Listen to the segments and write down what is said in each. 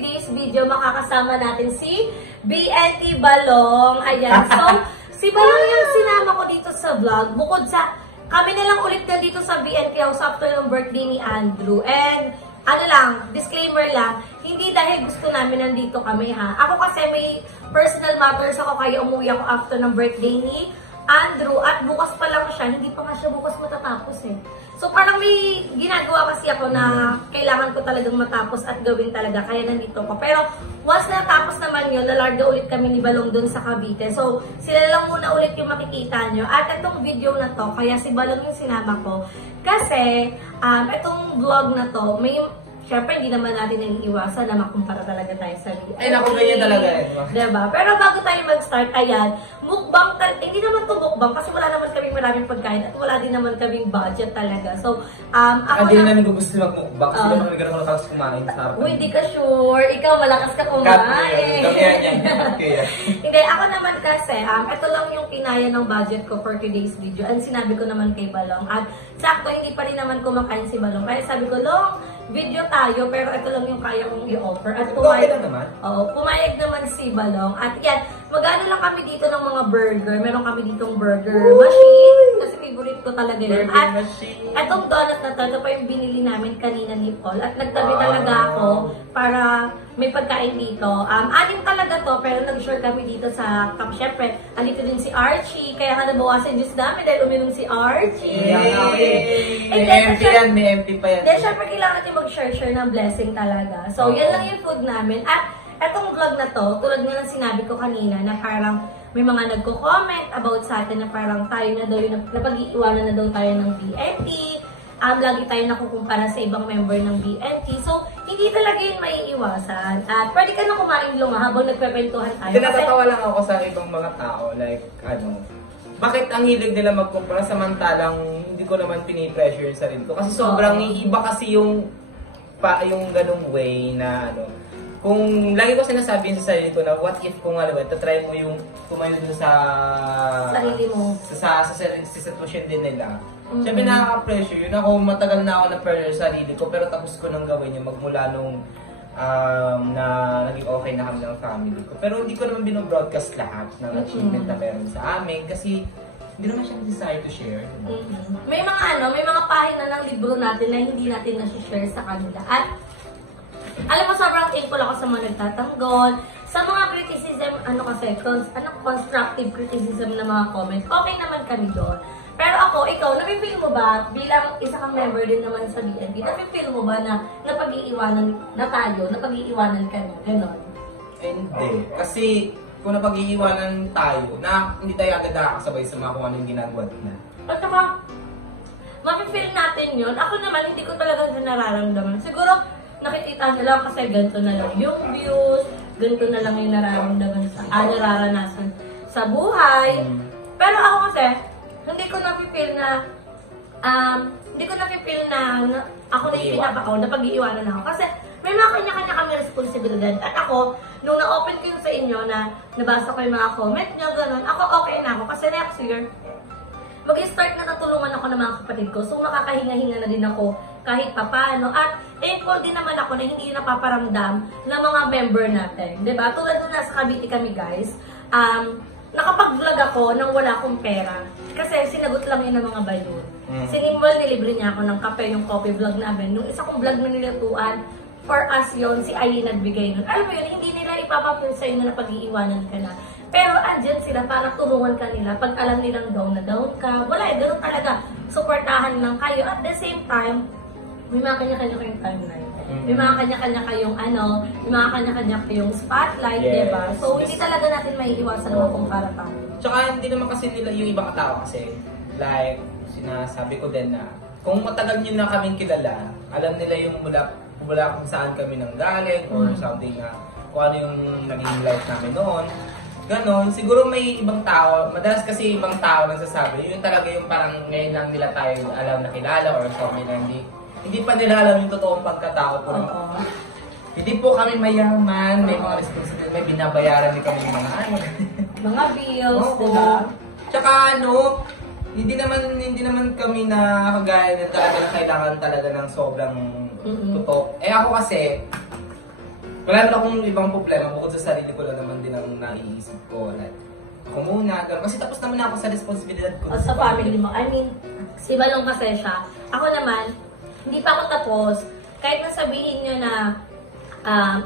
today's video, makakasama natin si BNT Balong. Ayan. So, si Balong yung sinama ko dito sa vlog. Bukod sa, kami na lang ulit na dito sa BNT House after ng birthday ni Andrew. And, ano lang, disclaimer lang, hindi dahil gusto namin nandito kami ha. Ako kasi may personal matters ako kaya umuwi ako after ng birthday ni Andrew at bukas pa lang siya, hindi pa nga siya bukas matatapos eh. So parang may ginagawa kasi ako na kailangan ko talagang matapos at gawin talaga, kaya nandito ko. Pero once natapos naman yun, nalarga ulit kami ni Balong dun sa Cavite. So sila lang muna ulit yung makikita nyo. At itong video na to, kaya si Balong yung sinama ko. Kasi itong vlog na to, may syempre, hindi naman natin naiiwasan na makumpara talaga tayo sa video. Ay, naku, ganyan talaga eh. Diba? Pero bago tayo mag-start, ayan, mukbang, hindi naman to mukbang kasi wala naman kaming maraming pagkain at wala din naman kaming budget talaga. So, ako hindi namin gusto mag-mukbang kasi naman gano'n malakas kumain sa harapan. Uy, di ka sure. Ikaw, malakas ka kumain. Hindi, ako naman kasi, ito lang yung kinaya ng budget ko for today's video. And sinabi ko naman kay Balong. At sakto, hindi pa rin naman kumakain si Balong. Kaya sabi ko, Long, video tayo, pero ito lang yung kaya kong i-offer. At pumayag naman. Oo, pumayag naman si Balong. At yan, mag-ano lang kami dito ng mga burger. Meron kami ditong burger machine. Kasi favorite ko talaga yun. At itong donut na to, ito pa yung binili namin kanina ni Paul. At nagtabi talaga ako para may pagkain dito. Anim talaga to, pero nag-share kami dito sa cup. Siyempre, andito din si Archie. Kaya ka nabawasan juice namin dahil uminom si Archie. May MP yan, may MP pa yan. Dahil syempre kailangan natin mag-share ng blessing talaga. So, yan lang yung food namin. At etong vlog na to, tulad nga ng sinabi ko kanina, na parang may mga nagko-comment about sa atin na parang tayo na daw yung napag-iiwanan na daw tayo ng BNT. Lagi tayo nakukumpara sa ibang member ng BNT. So, hindi talaga yun maiiwasan. At pwede ka na kumain luma habang nagpepwentuhan tayo. Natatawa lang ako sa ibang mga tao. Like, bakit ang hilig nila magkumpara samantalang hindi ko naman pinipressure yung sarili ko. Kasi sobrang iba kasi yung ganung way na kung lagi ko sinasabi sa sarili ko na what if kung try mo yung kumain doon sa sarili mo. Sa sitwasyon din nila. Siyempre nakaka-pressure yun. Ako matagal na ako na-pressure sa sarili ko pero tapos ko nang gawin yung magmula nung na naging okay na kami ng family ko. Pero hindi ko naman binobroadcast lahat ng achievement na meron sa amin kasi hindi naman siyang desire to share. May mga pahina ng libro natin na hindi natin na-share sa kanila. At alam mo, sobrang thankful ako sa mga nagtatanggol, sa mga criticism, constructive criticism na mga comment. Okay naman kami doon. Pero ako, ikaw, napipil mo ba, bilang isa kang member din naman sa BNT, napipil mo ba na napag-iiwanan na tayo, napag-iiwanan ka na, gano'n? Hindi. Kasi kung napag-iiwanan tayo, na hindi tayo agad nakakasabay sa mga kung anong ginagawa na. At saka, mapipil natin yun. Ako naman, hindi ko talaga nararamdaman. Siguro, nakikita nyo lang kasi ganito na lang yung views, ganito na lang yung nararanasan sa buhay. Pero ako kasi, hindi ko napipil na ako na yung pinapakaw, na pag-iiwanan ako. Kasi may mga kanya-kanya kami responsibilidad. At ako, nung na-open ko yun sa inyo na nabasa ko yung mga comment nyo, gano'n, ako okay na ako. Kasi next year, mag-start na natulungan ako ng mga kapatid ko. So, makakahinga-hinga na din ako kahit papaano. At thankful din naman ako na hindi napaparamdam ng mga member natin. Diba? Tulad doon nasa Cavite kami, guys. Nakapag-vlog ako nang wala akong pera. Kasi sinagot lang yun ng mga bayon. Sinimol, nilibre niya ako ng kape, yung coffee vlog namin. Nung isa kong vlog na nilutuan, for us yun, si Ayi nagbigay nun. Alam mo yun, hindi nila ipapapil sa'yo na pag-iiwanan ka na. Pero andyan sila para tulungan ka nila. Pag alam nilang down na down ka, wala eh, ganoon talaga. Supportahan lang kayo. At the same time, may mga kanya-kanya kayong timeline. May mga kanya-kanya kayong may mga kanya-kanya kayong spotlight, diba? So, hindi talaga natin maiiwasan ng kumpara tayo. Tsaka hindi naman kasi nila yung ibang tao kasi, like, sinasabi ko din na, kung matagal nyo na kaming kilala, alam nila yung mula kung saan kami nanggaling or something na, kung ano yung naging life namin noon. Ganon, siguro may ibang tao, madalas kasi ibang tao nagsasabi, yun talaga yung parang ngayon lang nila tayo alam na kilala or something na hindi pa nila alam yung totoong pagkatao po. Hindi po kami mayaman, may mga responsibility, may binabayaran din kami ng mga bills, diba? Tsaka hindi naman kami na kagaya na kailangan talaga ng sobrang totoo. Ako kasi, wala naman akong ibang problema bukod sa sarili ko lang naman din ang naiisip ko. Like, ako muna, gano'n. Kasi tapos naman ako sa responsibilidad ko. O sa family mo. I mean, si Balong kasi siya. Ako naman, hindi pa ako tapos. Kahit na sabihin nyo na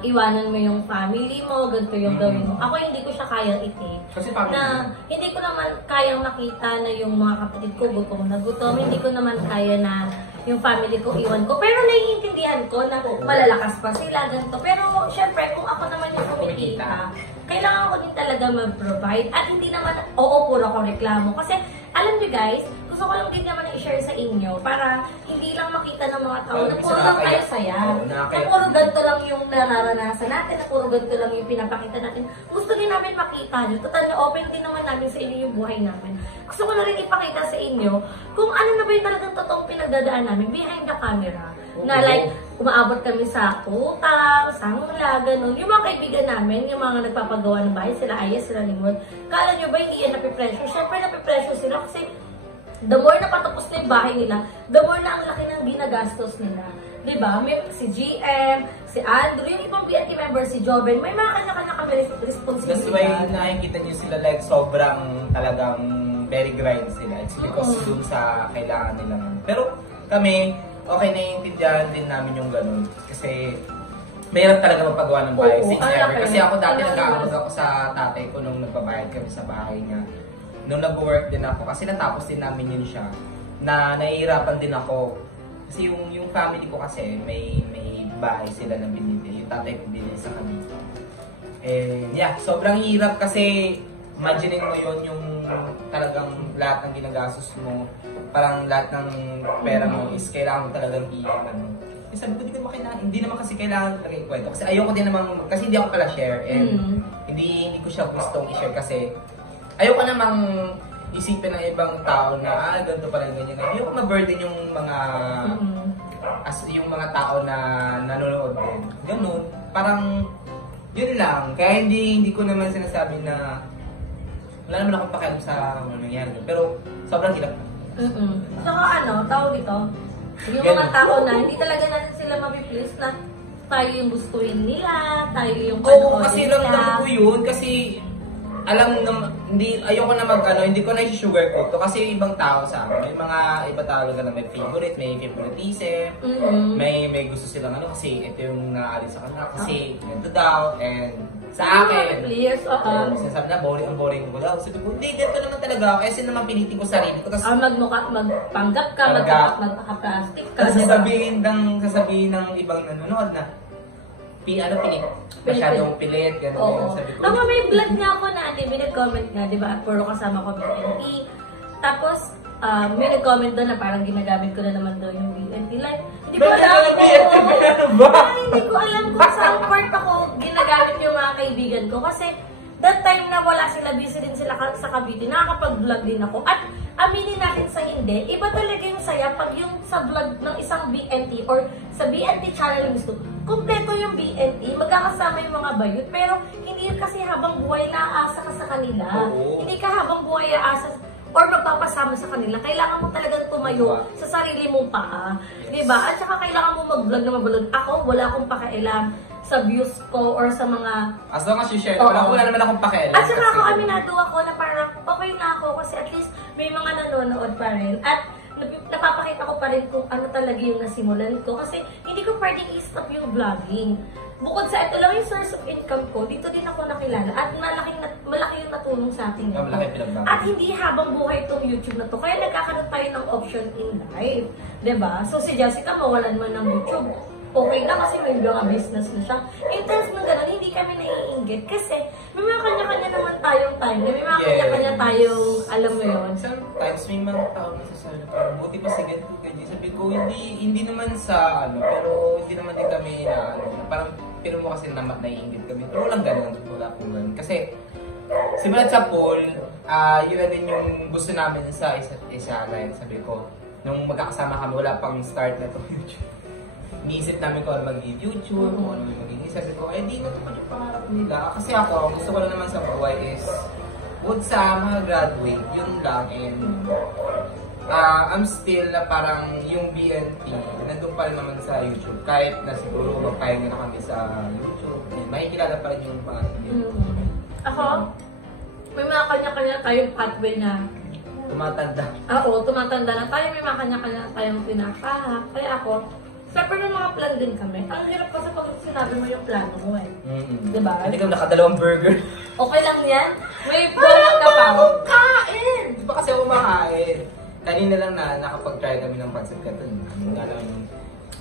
iwanan mo yung family mo, ganito yung gawin mo. Ako hindi ko siya kayang itin. Kasi family Na hindi ko naman kayang makita na yung mga kapatid ko gutom na gutom. Hindi ko naman kaya na yung family ko iwan ko. Pero naiintindihan ko na malalakas pa sila, ganito. Pero syempre, kung ako naman yung kumikita, kailangan ko din talaga mag-provide. At hindi naman, oo, puro ko reklamo. Kasi, alam niyo guys, gusto ko lang din naman i-share sa inyo para hindi lang makita ng mga tao na puro lang tayo saya. Na puro ganito lang yung nararanasan natin, na puro ganito lang yung pinapakita natin. Gusto din namin makita nyo. Total na open din naman namin sa inyo yung buhay namin. Gusto ko na rin ipakita sa inyo kung ano na ba yung talagang totoong pinagdadaan namin behind the camera. Na like, umaabot kami sa utang, sangla, ganun. Yung mga kaibigan namin, yung mga nagpapagawa ng bahay, sila Ayes, sila Limod. Kala nyo ba hindi yan napipressure? Siyempre napipressure sila kasi the more na patapos na yung bahay nila, the more na ang laki ng ginagastos nila. Diba? May si GM, si Andrew, yung ibang BNT member, si Joven, may mga kanya-kanya kami responsibility. That's why nakikita nyo sila like sobrang talagang very grind sila. It's because dun sa kailangan nila. Pero kami, okay, naiintindihan din namin yung ganun. Kasi mahirap talaga magpagawa ng bahay. Kasi ako dati nag-aamag ako sa tatay ko nung nagbabayad kami sa bahay niya. Nung nag-work din ako, kasi natapos din namin yun siya, na nahihirapan din ako. Kasi yung family ko kasi, may bahay sila na binili. Yung tatay ko binili sa kami. And yeah, sobrang hirap kasi imaginein mo yun, yung talagang lahat ng ginagastos mo, parang lahat ng pera mo is kailangan mo talagang i-ano. Sabi ko, hindi naman kasi kailangan talaga ikwento. Kasi ayoko din naman, kasi hindi ako pala share. And hindi ko siya gustong i-share kasi ayoko namang isipin ng ibang tao na ganito pala ganyan. Ayoko ma-burden yung mga yung mga tao na nanonood din. Ganun. Parang yun lang. Kaya hindi ko naman sinasabi na wala naman akong pakialam sa ano nangyari. Pero sobrang hirap. Saka tawag dito, yung mga tao na hindi talaga natin sila mapiplease na tayo yung gustuin nila, tayo yung Oo, kasi ramdam ko yun. Kasi alam naman, ayoko na hindi ko na i-sugarcoat to kasi ibang tao sa akin. May mga iba talaga na may favoritism, may gusto silang kasi ito yung naalis sa kanila kasi ganito daw, and sa akin, sinasabi na ang boring ko daw. Sabi ko, hindi, ganito naman talaga ako. Kasi naman pinitin ko sarili ko. Magpanggap ka, magpaka-plastic ka. Tapos sasabihin ng ibang nanonood na, masyadong pilit, gano'n. Sabi ko. Ako may vlog nga ako na, comment nga, di ba? Puro kasama ko BNT. Tapos, may nag-comment doon na parang ginagamit ko na naman doon yung BNT. Like, hindi ko alam hindi ko alam kung saan part ako ginagamit yung mga kaibigan ko. Kasi, that time na wala sila, busy din sila sa Cavite, nakakapag-vlog din ako. At aminin natin sa hindi, iba talaga yung saya pag yung sa vlog ng isang BNT or sa BNT channel gusto, kumpleto yung BNT, magkakasama yung mga bayot, pero hindi kasi habang buhay na-aasa ka sa kanila. Hindi ka habang buhay aasa or magpapasama sa kanila, kailangan mo talagang tumayo sa sarili mong paa. Diba? At saka kailangan mo mag-vlog na mag-vlog. Ako, wala akong pakialam sa views ko or sa mga... As long as you share, wala naman akong pakialam. At saka ako, aminado ako na parang okay na ako kasi at least may mga nanonood pa rin. At napapakita ko pa rin kung ano talaga yung nasimulan ko kasi hindi ko pwedeng i-stop yung vlogging. Bukod sa ito lang yung source of income ko, dito din ako nakilala at malaki yung natulong sa akin. At hindi habang buhay itong YouTube na to, kaya nagkakaroon tayo ng option in life. Diba? So si Jessica mawalan man ng YouTube, okay na kasi may mga business na siya. In terms ng ganun, hindi kami naiinggit kasi may mga kanya-kanya naman tayong time. May mga kanya-kanya tayong, alam mo yun. Sometimes may mga tao na sasabi na parang buti pa sige ito ganyan. Sabi ko, hindi naman sa pero hindi naman din kami parang pero mo kasi naman naiinggit kami. Pero walang ganun, wala po ganun. Kasi simulat sa pool, yun na din yung gusto namin sa isa't isa. Like, sabi ko, nung magkakasama kami, wala pang start na to YouTube. Iniisip namin kung ano mag-YouTube, kung ano magiging. Sabi ko, di na naman yung pangarap nila. Kasi ako, ang gusto ko lang naman sa buhay is, bukod sa mga graduate, yun lang. And I'm still na parang yung BNT, nandun pa rin naman sa YouTube. Kahit na siguro magpahinga na kami sa YouTube, makikilala pa rin yung mga Ako, may mga kanya-kanya tayong pathway na tumatanda. oo, tumatanda na tayo, may mga kanya-kanya tayong pinapahak. Kaya ako, syempre may mga plan din kami. Ang hirap kasi pag sinabi mo yung plano mo eh. Diba? Hindi ka nakadalawang burger. Okay lang yan? May plan ka pa. Kain! Di ba kasi ako makain? Kanina lang na nakapag-try kami ng pancit canton. Nga lang yung...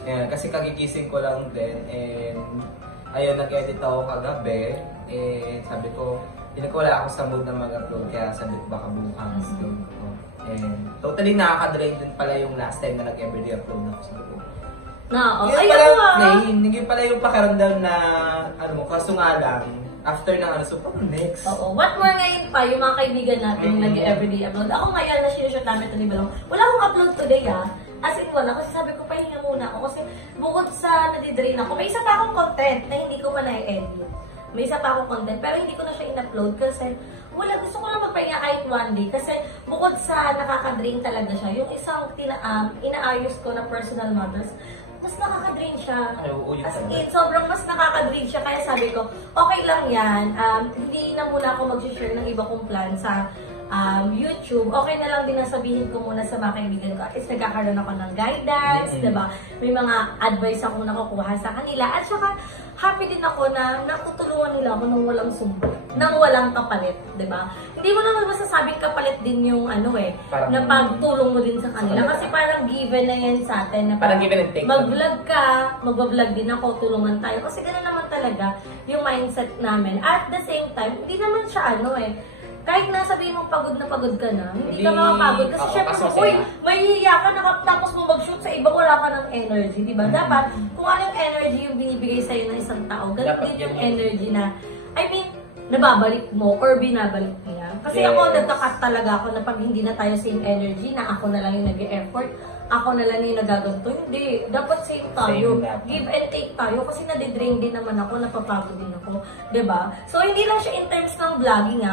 Yan, kasi kagigising ko lang din. And ayun, nag-edit ako kagabi. And sabi ko, hindi ko wala ako sa mood na mag-upload. Kaya sabi ko baka bukas. And totally nakaka-drain din pala yung last time na nag-everyday upload na ako. Sabi ko, Ay, ako hindi pala yung pakiramdam na ano mo, kaso nga lang, after ng ano, so next. Oo. What more ngayon pa, yung mga kaibigan natin nag-everyday upload. Ako ngayon na sinushoot namin ito, di ba lang? Wala akong upload today As in wala, kasi sabi ko pahinga muna ako. Kasi bukod sa nadidrain ako, may isa pa akong content na hindi ko pa na-edit. May isa pa akong content, pero hindi ko na siya in-upload kasi wala, gusto ko lang magpahinga kahit one day. Kasi bukod sa nakaka-drain talaga siya, yung isang inaayos ko na personal matters, mas nakaka-drain siya. As in, sobrang mas nakaka-drain siya. Kaya sabi ko, okay lang yan. Hindi na muna ako mag-share ng iba kong plan sa YouTube. Okay na lang din na sabihin ko muna sa mga kaibigan ko. At least nagkakaroon ako ng guidance, diba? May mga advice akong nakukuha sa kanila. At saka, happy din ako na natutulungan nila ako ng walang sumbot, ng walang kapalit, diba? Hindi mo naman masasabing kapalit din yung parang, na pagtulong mo din sa kanila. Kasi parang given na yan sa atin. Na parang given and take. Mag-vlog ka, mag-vlog din ako, tulungan tayo. Kasi gano'n naman talaga yung mindset namin. At the same time, hindi naman siya kahit nasabihin mong pagod ka na, hindi ka makapagod. Kasi syempre, may hiya ka tapos mo mag-shoot sa iba, wala ka ng energy, diba? Dapat, kung ano yung energy yung binibigay sa'yo ng isang tao, ganun din yung energy na, nababalik mo or binabalik niya. Kasi ako, nagkakat talaga ako na pag hindi na tayo same energy, na ako na lang yung nag-e-effort, ako na lang yung nagaganto. Hindi. Dapat same tayo. Give and take tayo. Kasi nadidrain din naman ako, napapagod din ako. Diba? So, hindi lang siya in terms ng vlogging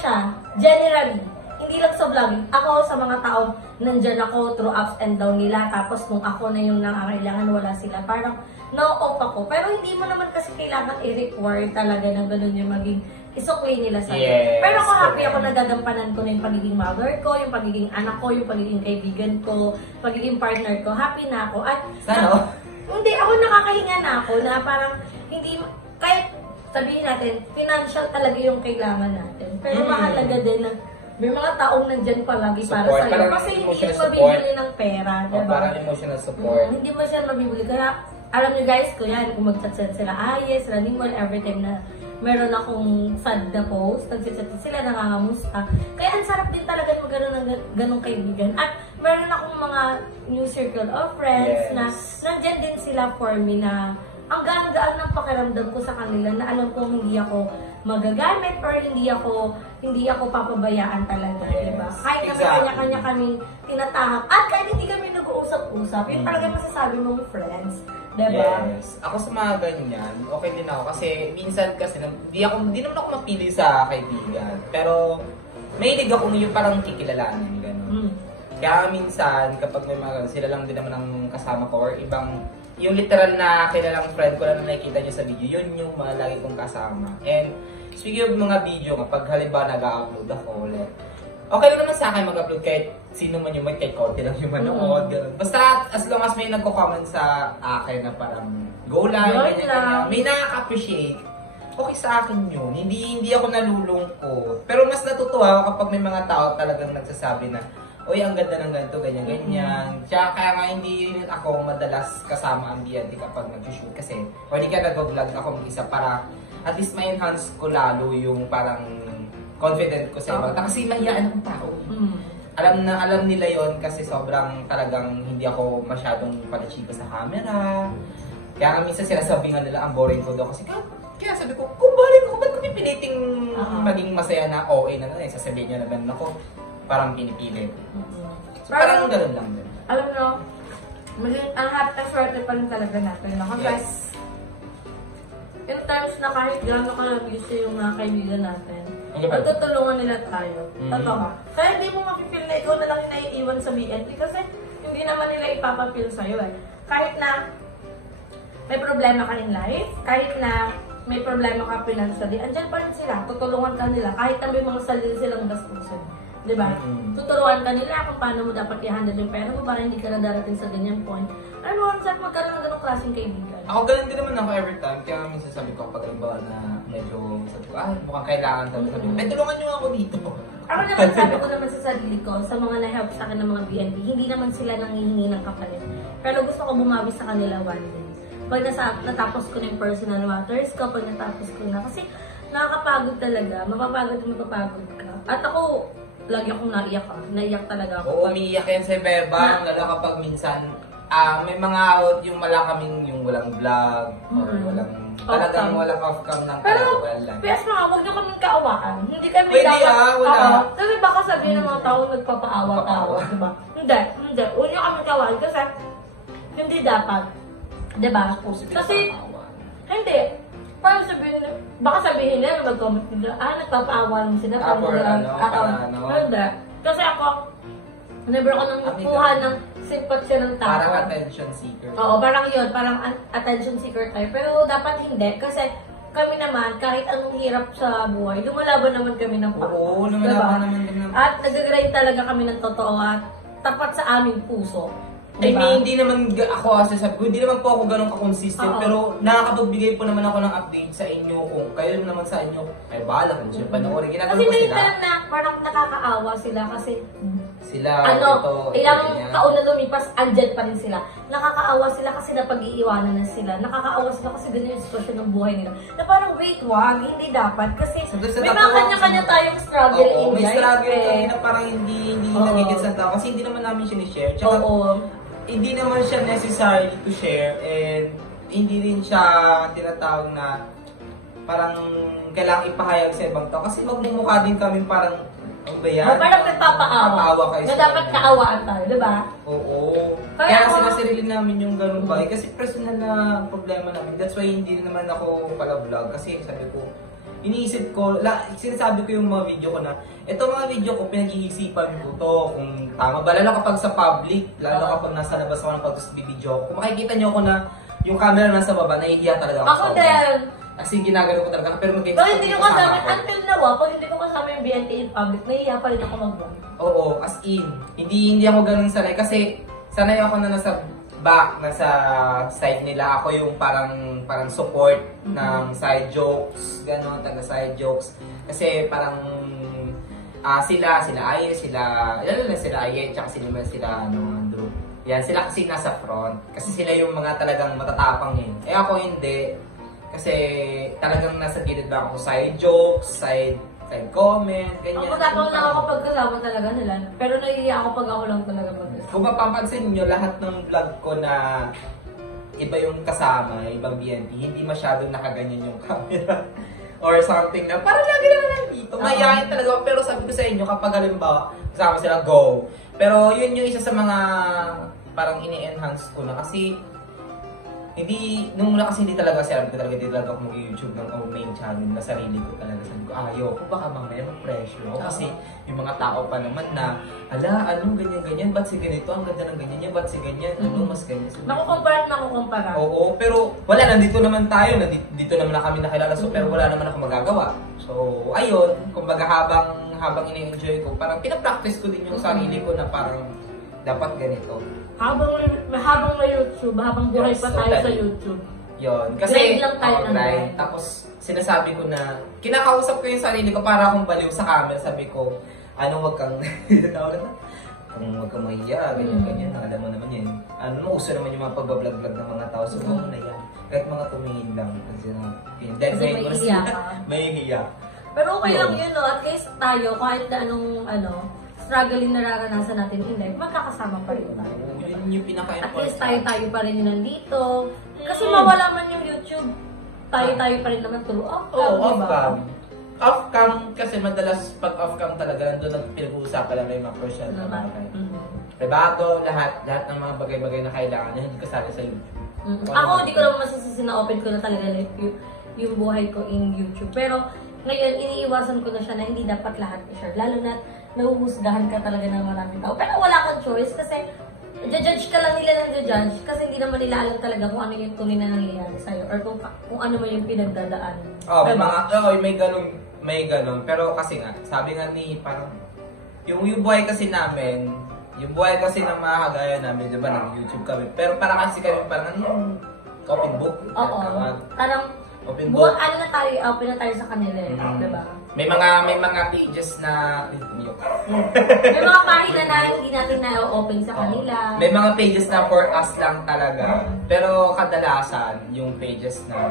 siya, generally, hindi lang sa vlogging. Ako sa mga taong nandyan ako through ups and down nila, tapos nung ako na yung nangangailangan, wala sila. Parang na-off ako. Pero hindi mo naman kasi kailangan i-require talaga na ganun yung maging isukli nila sa'yo. Yes, pero ako happy ako nagagampanan ko na yung pagiging mother ko, yung pagiging anak ko, yung pagiging kaibigan ko, pagiging partner ko. Happy na ako. At hindi, ako nakakahinga na ako na parang hindi, kahit sabihin natin, financial talaga yung kailangan natin. Pero mahalaga din na may mga taong nandyan palagi para sa'yo. Kasi hindi yung mabibili ng pera, diba? Parang emotional support. Hindi mo siya mabibili. Kaya, alam niyo guys ko yan, kung mag-chat sila, yes, running well, every time na meron akong sad na post, nag-chat sila, nangangamusta. Kaya ang sarap din talaga magkaroon ng ganong kaibigan. At meron akong mga new circle of friends na nandyan din sila for me na ang gaan-gaan ng pakiramdam ko sa kanila na alam kong hindi ako magagamit or hindi ako papabayaan talaga, diba? Kahit na kanya-kanya kaming tinatahak at kahit hindi kami nag-uusap-usap, yun talaga masasabi mong friends, diba? Yes. Ako sa mga ganyan, okay din ako kasi minsan kasi di naman ako mapili sa kaibigan. Pero mahilig ako yung parang kikilalanin, gano'n. Kaya minsan kapag may mga sila lang din naman ang kasama ko or ibang yung literal na kilalang friend ko lang na nakikita nyo sa video, yun yung mga lagi kong kasama. And speaking of mga video, kapag halimbawa nag-upload ako ulit, okay lang naman sa akin mag-upload kahit sino man yung kahit konti lang yung manood. Basta as long as may nagko-comment sa akin na parang go live, ganyan, may nakaka-appreciate, okay sa akin yun. Hindi ako nalulungkot. Pero mas natutuwa ako kapag may mga tao talagang nagsasabi na, uy, ang ganda ng ganito, ganyan. Kaya nga hindi yun ako madalas kasama ang BNT kapag nag-shoot kasi o hindi ka nag-vlog ako mag-isa para at least ma-enhance ko lalo yung parang confident ko sa iba. Kasi mahiyaan ng tao. Alam nila yon kasi sobrang talagang hindi ako masyadong palachiko sa camera. Kaya nga minsan sinasabi nga nila ang boring ko daw kasi kaya sabi ko, kung boring ko, ba't ko pipiliting maging masaya na OA na nun? Sasabihin niya naman ako, parang pinipili. So, parang gano'n lang din. Alam mo, ang happy na swerte pa rin talaga natin. Kasi in terms na kahit gano'n ka lang-busy yung mga kaibigan natin, magtutulungan nila tayo. Totoo. Kaya hindi mo mapipil na ikaw na lang yung naiiwan sa BNT kasi hindi naman nila ipapapil sa'yo eh. Kahit na may problema ka in life, kahit na may problema ka financially, andyan pa rin sila, tutulungan ka nila, kahit na may mga sarili silang gastusin. Diba? Tuturuan ka nila kung paano mo dapat i-handle yung pera mo para hindi ka na darating sa ganyan point. Ano, saan magkaroon ng ganong klaseng kaibigan? Ako ganun din naman ako every time. Kaya minsan sabi ko kapag halimbawa na medyo sabi ko, mukhang kailangan sabi ko, tulungan nyo ako dito. Ako naman, sabi ko naman sa sarili ko, sa mga na-help sa akin ng mga BNP, hindi naman sila nangihingi ng kapalit. Pero gusto ko bumawi sa kanila one day. Pag natapos ko na yung personal matters ko, pag natapos ko na, kasi nakakapagod talaga, mapapagod ka. At ako, lagi akong naiyak talaga ako. Oo, umiiyak yan sa Bebang, lalo kapag minsan, may mga yung wala kaming yung walang vlog, or walang, talagang walang off-cam ng pero, lang. PS mga, huwag niyo kaming kaawaan. Hindi kami Pwede wala. Kasi baka sabihin ng mga tao, nagpapaawa-tawa, diba? Hindi. Huwag niyo kaming kaawaan kasi hindi dapat. Diba? Kasi, hindi. Parang sabihin, baka sabihin nila, mag-comment nila, nagpapaawa lang sila. Hindi. Kasi ako, never ako nang kuha ng simpatya ng tao. Parang attention seeker. Oo, parang yun. Parang attention seeker tayo. Pero dapat hindi. Kasi kami naman, kahit anong hirap sa buhay, lumalaban naman kami ng pangkas. Oo, lumalaban naman kami ng At nag-grind talaga kami ng totoo at tapat sa aming puso. I mean, hindi naman ako kasi sabi ko, hindi naman po ako ganun ka-consistent, pero nakakapagbigay po naman ako ng update sa inyo kung kayo naman sa inyo, ay bahala kung siya panoorin. Ginagawa Kasi ko may sila. time na parang nakakaawa sila kasi Sila, ilang taon na lumipas, andyan pa rin sila. Nakakaawa sila kasi napag-iiwanan na sila. Nakakaawa sila kasi ganyan yung sitwasyon ng buhay nila. Na parang, wait, wag, hindi dapat. Kasi may mga kanya-kanya tayong struggle in life. May struggle kami na parang hindi nagigits ng tao kasi hindi naman namin sinishare. Tsaka, hindi naman siya necessary to share and hindi rin siya tinatawag na parang kailangang ipahayag sa ibang tao kasi magmumukha din kami parang parang nagpapaawa kayo na dapat kaawaan tayo, di ba? Oo. Kaya sinasarili namin yung ganun ba kasi personal na problema namin. That's why hindi naman ako pala vlog kasi sabi ko iniisip ko, sinasabi ko yung mga video ko na, itong mga video ko, pinag-iisipan ko to, kung tama ba, lalo kapag sa public, lalo kapag nasa labas ako ng pag-video, kung makikita nyo ako na yung camera nasa baba, nahihiya talaga ako. Ako din! Kasi ginagano ko talaga, pero mag-explain hindi ko kasama, until now, pag hindi ko kasama yung BNT in public, nahihiya pa rin ako mag-vlog. Oo, as in. Hindi ako ganun sanay, kasi sanay ako na nasa back, nasa side nila. Ako yung parang support ng side jokes, gano'n, taga-side jokes. Kasi parang sila Aye, sila Aye, tsaka sila Andrew. Yan, sila kasi nasa front. Kasi sila yung mga talagang matatapang eh. Ako hindi. Kasi talagang nasa gilid ba ako side jokes, side comment, ganyan. Ako tapos lang ako pagkasama talaga nila. Pero naiiyak ako pag ako lang talaga mag-isa. Kung mapapansin nyo, lahat ng vlog ko na iba yung kasama, ibang BNT, hindi masyadong nakaganyan yung camera. Or something na parang lagi naman nandito. Mayayain talaga. Pero sabi ko sa inyo, kapag halimbawa, kasama sila, go. Pero yun yung isa sa mga parang ini-enhance ko na kasi nung una kasi hindi talaga hindi talaga ako mag-YouTube ng main channel na sarili ko talaga. Sabi ko, ayoko, baka mamaya mag-pressure ako. Kasi yung mga tao pa naman na, anong ganyan-ganyan, ba't si ganito, ang ganda ng ganyan niya, ba't si ganyan, mas ganyan. Nakukumpara. Oo, pero wala, nandito naman tayo, dito naman na kami nakilala, so pero wala naman ako magagawa. So, ayun, kumbaga habang ini-enjoy ko, parang pinapractice ko din yung sarili ko na parang dapat ganito. Habang may YouTube, habang buhay pa tayo sa YouTube. Yon, kasi grind lang tayo ng grind. Tapos sinasabi ko na kinakausap ko yung sarili ko para akong baliw sa camera. Sabi ko, wag kang wag kang mahiya, ganyan, alam mo naman yan. Uso naman yung mga pagbablog-vlog ng mga tao. So, na yan. Kahit mga tumingin lang. Kasi may hiya. Pero okay lang yun, no? At least tayo, kahit na anong struggling nararanasan natin in life, magkakasama pa rin tayo. Yun yung pinaka-important. At least tayo pa rin yung nandito. Kasi mawala man yung YouTube, tayo pa rin naman through off-cam. Off-cam. Off-cam, kasi madalas pag off-cam talaga, nandun ang pinag-uusapan lang yung mga personal na bagay. Privado, lahat ng mga bagay-bagay na kailangan na hindi kasali sa YouTube. Ako, hindi ko naman masasisi na open ko na talaga yung buhay ko in YouTube. Pero, Ngayon, iniiwasan ko na siya na hindi dapat lahat i-share. Lalo na nahuhusgahan ka talaga ng maraming tao. Pero wala kang choice kasi judge ka lang nila ng judge kasi hindi naman nila alam talaga kung ano yung tunay na nangyayari sa'yo or kung ano man yung pinagdadaanan. May ganun. Pero kasi nga, sabi nga ni parang yung buhay kasi namin, yung buhay kasi ng mga kagaya namin, di ba, nag-YouTube kami. Pero parang kasi kami parang yung open book. Oo. Parang open book. ano na tayo, open na tayo sa kanila, di ba? May mga pages na May mga pahina na hindi natin na-open sa kanila. May mga pages na for us lang talaga. Pero kadalasan, yung pages na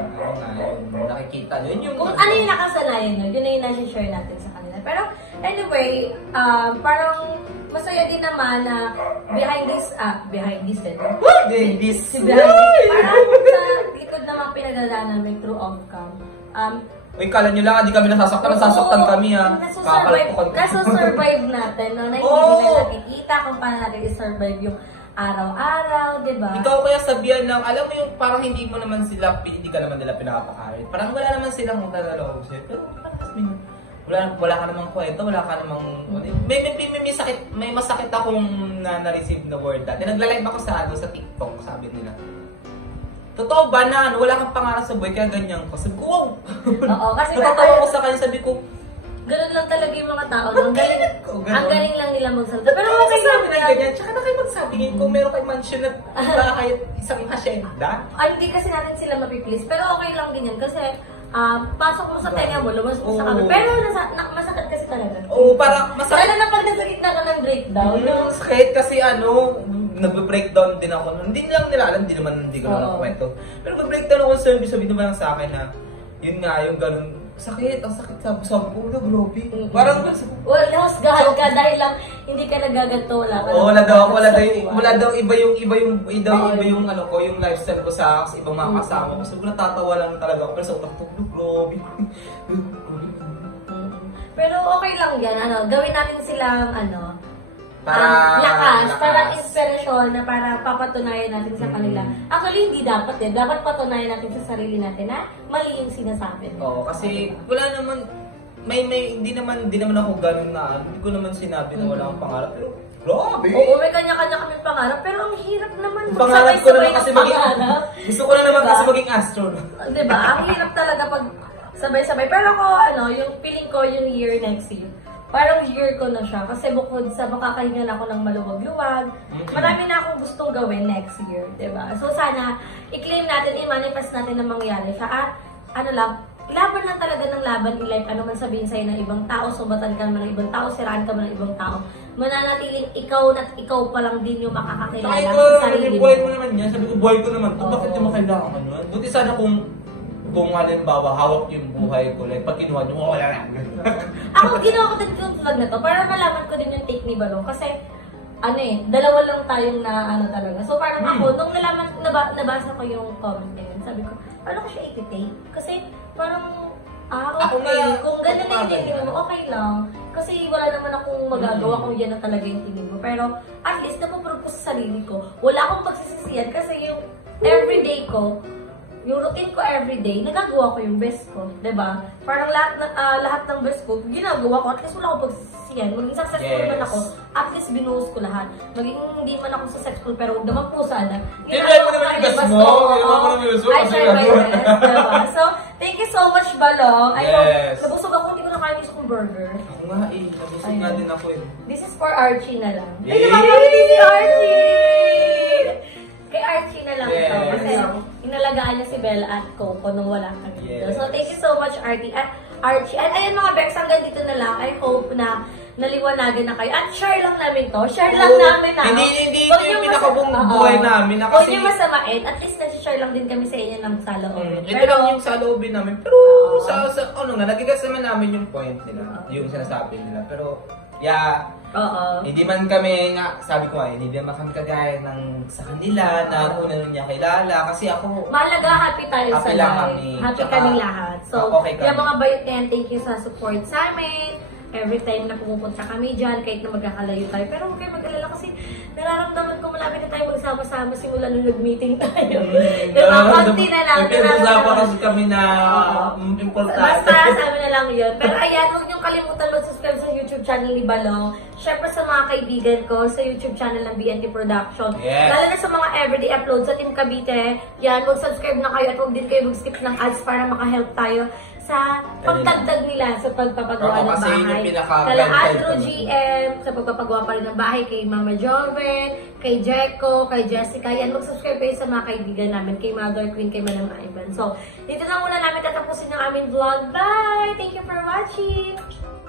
yung nakikita nyo, yun yung... Kung ano yung nakasanayan nyo, yun na yung nasi-share natin sa kanila. Pero anyway, parang masaya din naman na behind this, parang sa likod na mga pinagdadaanan namin through outcome. Uy, kala nyo lang, hindi kami nasasaktan kami ha. Kaso-survive natin, no? Na hindi nila nakikita kung paano natin i-survive yung araw-araw, di ba? Ikaw kaya sabihan lang, alam mo yung parang hindi ka naman nila pinapakarit. Parang wala naman silang magdadalaw sa'yo. Pero parang wala ka namang kwento, wala ka namang... May masakit akong na-receive na word dati. Nagla-live ako sa TikTok, sabi nila. Totoo ba na wala kang pangarap sa buhay kaya ganyan ko? Sabi ko, wow! Oo, kasi natatawa ko sa kanya, sabi ko, ganun lang talaga yung mga tao. Ang galing lang nila magsalita. Pero okay okay lang lang na ganyan. Tsaka na kayo magsabingin kung meron kayong mansion na kahit isang hasyenda. Hindi kasi natin sila mapiplease. Pero okay lang din yan. Kasi pasok mo sa tenga mo, lumabas mo sa kamay. Pero masakit kasi talaga. Oo, parang masakit. Lalo na pag nasa gitna ka ng breakdown. Yung sakit kasi nagbe-breakdown din ako. Hindi lang nila alam, hindi ko lang kwento. Pero nagbe-breakdown ako sa service, sabi naman lang sa akin na, yun nga, yung ganun, sakit, ang sakit sabi ko, grabe. Parang, husgahan ka dahil lang hindi ka nagaganto, wala ka. Wala daw iba yung ano ko, yung lifestyle ko sa ibang mga kasama ko. Sabi ko, natatawa lang talaga ako, pero sa utak ko, grabe. Pero okay lang yan, gawin natin silang, lakas, parang inspirasyon na parang papatunayan natin sa kanila. Actually, hindi dapat eh. Dapat patunayan natin sa sarili natin na mali yung sinasabi. Oo, kasi wala naman, hindi naman ako ganun na, hindi ko naman sinabi na wala akong pangarap, pero grabe! Oo, may kanya-kanya kami pangarap, pero ang hirap naman. Pangarap ko naman kasi gusto ko na naman kasi maging astronaut. Diba? Ang hirap talaga pag sabay-sabay. Pero ako, yung feeling ko yung year next year, parang year ko na siya. Kasi bukod sa makakahinga na ako ng maluwag-luwag, marami na akong gustong gawin next year, diba? So sana, i-claim natin, i-manifest natin na mangyari siya. At laban lang talaga ng laban in life. Ano man sabihin sa'yo ng ibang tao, sumbatan ka naman ng ibang tao, siraan ka man ng ibang tao. Mananatiling ikaw at ikaw pa lang din yung makakakilala sa sarili mo. Buhay mo naman yan. Sabi ko, buhay ko naman to. Bakit yung makailangan yun? Buti sana kung halimbawa, hawak yung buhay ko, like, pag kinuha nyo, wala na. Ako, ginawa ko din yung vlog na to, para malaman ko din yung take ni Balong. Kasi, dalawa lang tayong na talaga. So, parang ako, nung nabasa ko yung comment na yun, sabi ko, paano ko siya i-take? Kasi, parang, okay, kung ganun na yung tingin mo, okay lang. Kasi wala naman akong magagawa kung yan na talaga yung tingin mo. Pero, at least, napaprove ko sa sarili ko. Wala akong pagsisisiyan kasi yung everyday ko, yung routine ko everyday, nagagawa ko yung best ko, 'di ba? Parang lahat ng best ko, ginagawa ko, at least wala akong pagsisisiyan. Maging successful man ako, at least binuhos ko lahat. Maging hindi man ako successful, pero huwag naman po sana. Ginagawa mo naman yung best mo. I try my best, diba? So, thank you so much, Balong. I hope, nabusog ako, hindi ko na kaya gusto kong burger. Ako nga nabusog nga din ako eh. This is for Archie na lang. Ay, napapagod si Archie! Kay Archie na lang ito. Kasi inalagaan niya si Bella at Coco nung wala kami dito. So, thank you so much, Archie. At ayan mga Bex, hanggang dito na lang. I hope na naliwanagan na kayo. At share lang namin to. Share lang namin na. Hindi yung pinakabuong buhay namin. Huwag niyo masamain. At least nasi-share lang din kami sa inyo ng saloobin. Ito lang yung saloobin namin. Pero nagigas naman namin yung point nila. Yung sinasabi nila. Pero, hindi man kami sabi ko hindi naman kami kagaya ng sa kanila na una nung niya kilala. Kasi ako, mahalaga, happy tayo sa life. Kami. Happy kami lahat. So, okay yung mga bayot na yan, thank you sa support sa amin. every time na pumupunta kami dyan, kahit na magkakalayo tayo. Pero huwag kayo mag-alala kasi nararamdaman ko malapit na tayo magsama-sama simula nung nag-meeting tayo. Diba? Konti na lang. Pinag-usapan kasi kami na importante. Basta sabi na lang yun. Pero ayan, huwag niyong kalimutan mag-subscribe sa YouTube channel ni Balong. Siyempre sa mga kaibigan ko, sa YouTube channel ng BNT Production. Yes. Lalo na sa mga everyday uploads sa Team Cavite. Yan, mag-subscribe na kayo at huwag din kayo mag-skip ng ads para maka-help tayo sa pagdagdag nila sa pagpapagawa ng Kasi yun yung bahay. pinaka-guide Kala Andrew ko. GM, sa pagpapagawa pa rin ng bahay, kay Mama Joven, kay Jericho, kay Jessica. Yan, mag-subscribe kayo sa mga kaibigan namin, kay Mother Queen, kay Madam Ivan. So, dito na muna namin tatapusin ang aming vlog. Bye! Thank you for watching!